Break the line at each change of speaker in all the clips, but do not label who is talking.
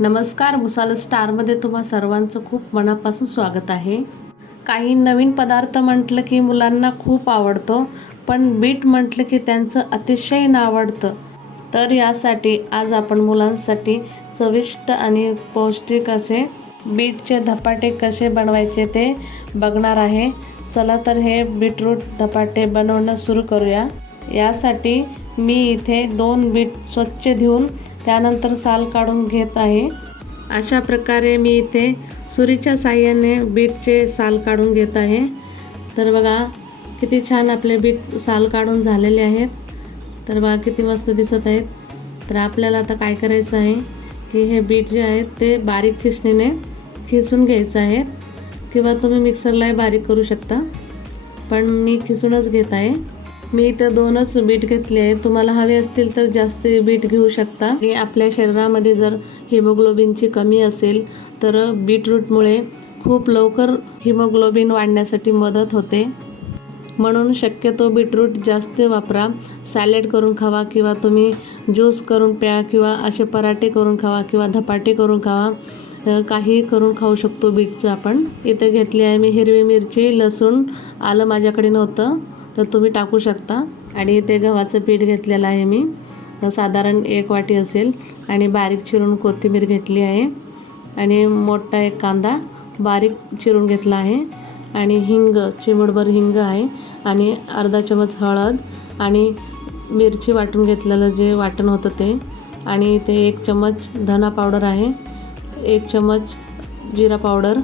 नमस्कार भुसाल स्टारमध्ये तुम्हा सर्वांचं खूप मनापासून स्वागत आहे. काही नवीन पदार्थ म्हटलं की मुलांना खूप आवडतो पण बीट म्हटलं की त्यांचं अतिशय आवडतं तर यासाठी आज आपण मुलांसाठी चविष्ट आणि पौष्टिक असे बीटचे धपाटे कसे बनवायचे ते बघणार आहे. चला तर हे बीटरूट धपाटे बनवणं सुरू करूया. यासाठी मी इथे दोन बीट स्वच्छ धुवून त्यानंतर साल काढून घेत आहे. अशा प्रकारे मी इथे सुरीच्या साह्याने बीटचे साल काढून घेत आहे. तर बघा किती छान आपले बीट साल काढून झालेले आहेत. तर बघा किती मस्त दिसत आहेत. तर आपल्याला आता काय करायचं आहे की हे बीट जे आहेत ते बारीक खिसणीने खिसून घ्यायचं आहे. किंवा तुम्ही मिक्सरलाही बारीक करू शकता. पण मी खिसूनच घेत आहे. मी इथं दोनच बीट घेतले आहे तुम्हाला हवे असतील तर जास्त बीट घेऊ शकता. आणि आपल्या शरीरामध्ये जर हिमोग्लोबिनची कमी असेल तर बीटरूटमुळे खूप लवकर हिमोग्लोबिन वाढण्यासाठी मदत होते. म्हणून शक्यतो बीटरूट जास्त वापरा. सॅलेड करून खावा किंवा तुम्ही ज्यूस करून प्या किंवा असे पराठे करून खावा किंवा धपाटे करून खावा. काही करून खाऊ शकतो बीटचं आपण. इथं घेतली आहे मी हिरवी मिरची लसूण आलं माझ्याकडे नव्हतं. तर तुम्ही टाकू शकता. आणि ते गव्हाचं पीठ घेतलेलं आहे मी. साधारण एक वाटी असेल. आणि बारीक चिरून कोथिंबीर घेतली आहे. आणि मोठा एक कांदा बारीक चिरून घेतला आहे. आणि हिंग चिमूटभर हिंग आहे. आणि अर्धा चमच हळद आणि मिरची वाटून घेतलेलं जे वाटण होतं ते. आणि ते एक चमच धना पावडर आहे. एक चमच जिरा पावडर.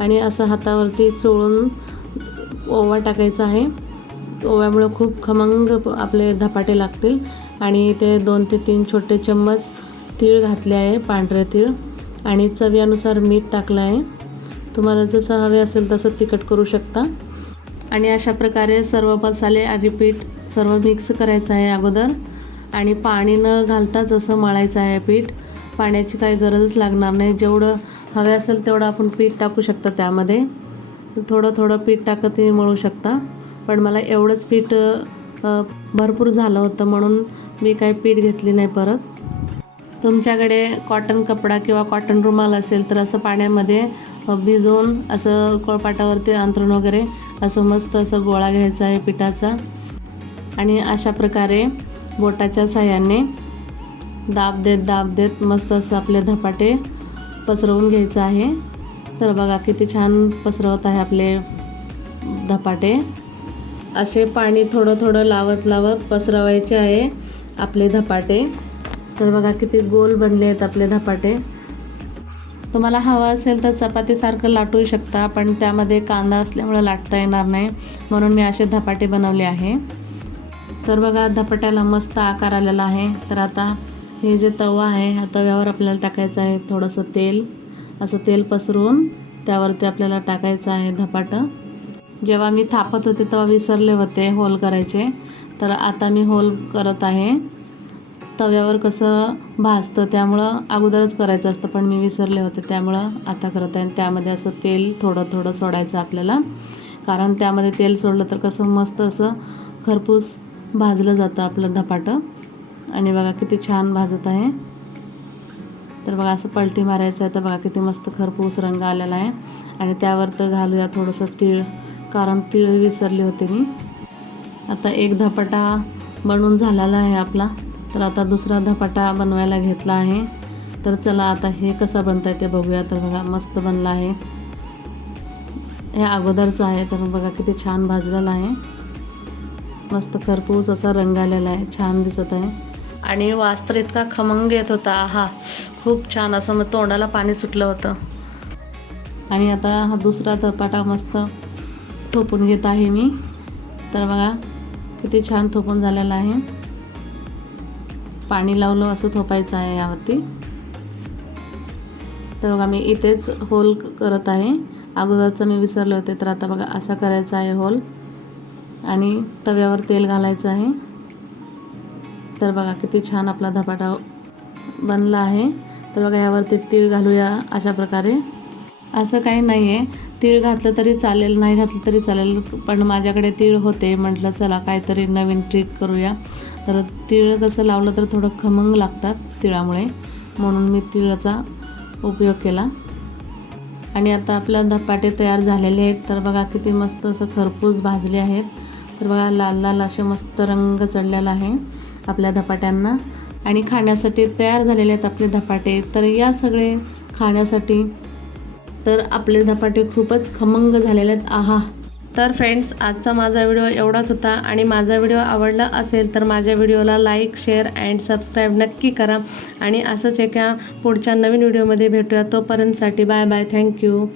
आणि असं हातावरती चोळून ओवा टाकायचा आहे. ओव्यामुळं खूप खमंग आपले धपाटे लागतील. आणि ते दोन ते तीन छोटे चम्मच तीळ घातले आहे पांढरे तीळ. आणि चवीनुसार मीठ टाकलं आहे. तुम्हाला जसं हवे असेल तसं तिखट करू शकता. आणि अशा प्रकारे सर्व मसाले आणि पीठ सर्व मिक्स करायचं आहे अगोदर. आणि पाणी न घालता जसं मळायचं आहे पीठ पाण्याची काही गरजच लागणार नाही. जेवढं हवे असेल तेवढं आपण पीठ टाकू शकता त्यामध्ये. थोडं थोडं पीठ टाकतही मळू शकता. पण मला एवढंच पीठ भरपूर झालं होतं म्हणून मी काही पीठ घेतली नाही परत. तुमच्याकडे कॉटन कपडा किंवा कॉटन रुमाल असेल तर असं पाण्यामध्ये भिजवून असं कोळपाटावरती अंथरून वगैरे असं मस्त असं गोळा घ्यायचा आहे पिठाचा. आणि अशा प्रकारे बोटाच्या साह्याने दाब देत दाब देत मस्त असं आपले धपाटे पसरवून घ्यायचं आहे. तर बघा किती छान पसरवत आहे आपले धपाटे. असे पाणी थोडं थोडं लावत लावत पसरवायचे आहे आपले धपाटे. तर बघा किती गोल बनले आहेत आपले धपाटे. तुम्हाला हवं असेल तर चपातीसारखं लाटू शकता पण त्यामध्ये कांदा असल्यामुळं लाटता येणार नाही. म्हणून मी असे धपाटे बनवले आहे. तर बघा धपाट्याला मस्त आकार आलेला आहे. तर आता हे जे तवा आहे ह्या तव्यावर आपल्याला टाकायचं आहे थोडंसं तेल. असं तेल पसरून त्यावरती आपल्याला टाकायचं आहे धपाटं. जेव्हा मी थापत होते तेव्हा विसरले होते होल करायचे. तर आता मी होल करत आहे. तव्यावर कसं भाजतं त्यामुळं अगोदरच करायचं असतं पण मी विसरले होते त्यामुळं आता करत आहे. त्यामध्ये असं तेल थोडं थोडं सोडायचं आपल्याला. कारण त्यामध्ये तेल सोडलं तर कसं मस्त असं खरपूस भाजलं जातं आपलं धपाटं. आणि बघा किती छान भाजत आहे. तर बघा असं पलटी मारायचं आहे तर बघा किती मस्त खरपूस रंग आलेला आहे. आणि त्यावर तर घालूया थोडंसं तीळ. कारण तिळ विसरले होते मी. आता एक धपाटा बनवून झालेला आहे आपला. तर आता दुसरा धपाटा बनवायला घेतला आहे. तर चला आता हे कसं बनता आहे ते बघूया. तर बघा मस्त बनला आहे. हे अगोदरचं आहे. तर बघा किती छान भाजलेलं आहे. मस्त खरपूस असा रंग आलेला आहे. छान दिसत आहे. आणि वास तर इतका खमंग येत होता. हा खूप छान. असं मग तोंडाला पाणी सुटलं होतं. आणि आता हा दुसरा धपाटा मस्त थोपून घेत आहे मी. तर बघा किती छान थोपून झालेलं आहे. पाणी लावलं असं थोपायचं आहे यावरती. तर बघा मी इथेच होल करत आहे. अगोदरचं मी विसरले होते तर आता बघा असा करायचा आहे होल. आणि तव्यावर तेल घालायचं आहे. तर बघा किती छान आपला धपाटा बनला आहे. तर बघा यावरती तीळ घालूया अशा प्रकारे. असं काही नाही आहे तीळ घातलं तरी चालेल नाही घातलं तरी चालेल पण माझ्याकडे तीळ होते. म्हटलं चला काहीतरी नवीन ट्रिक करूया. तर तीळ कसं लावलं तर थोडं खमंग लागतात तिळामुळे. म्हणून मी तिळाचा उपयोग केला. आणि आता आपल्या धपाटे तयार झालेले आहेत. तर बघा किती मस्त असं खरपूस भाजले आहेत. तर बघा लाल लाल असे मस्त रंग चढलेला आहे आपल्या धपाट्यांना. आणि खाण्यासाठी तयार झालेले आहेत आपले धपाटे. तर या सगळे खाण्यासाठी तर आपले धपाटे खूपच खमंग झालेले आहेत आहा. तर फ्रेंड्स आजचा माझा व्हिडिओ एवढाच होता. आणि माझा व्हिडिओ आवडला असेल तर माझ्या व्हिडिओला लाईक शेअर अँड सबस्क्राईब नक्की करा. आणि असंच एका पुढच्या नवीन व्हिडिओमध्ये भेटूया. तोपर्यंतसाठी बाय बाय थँक्यू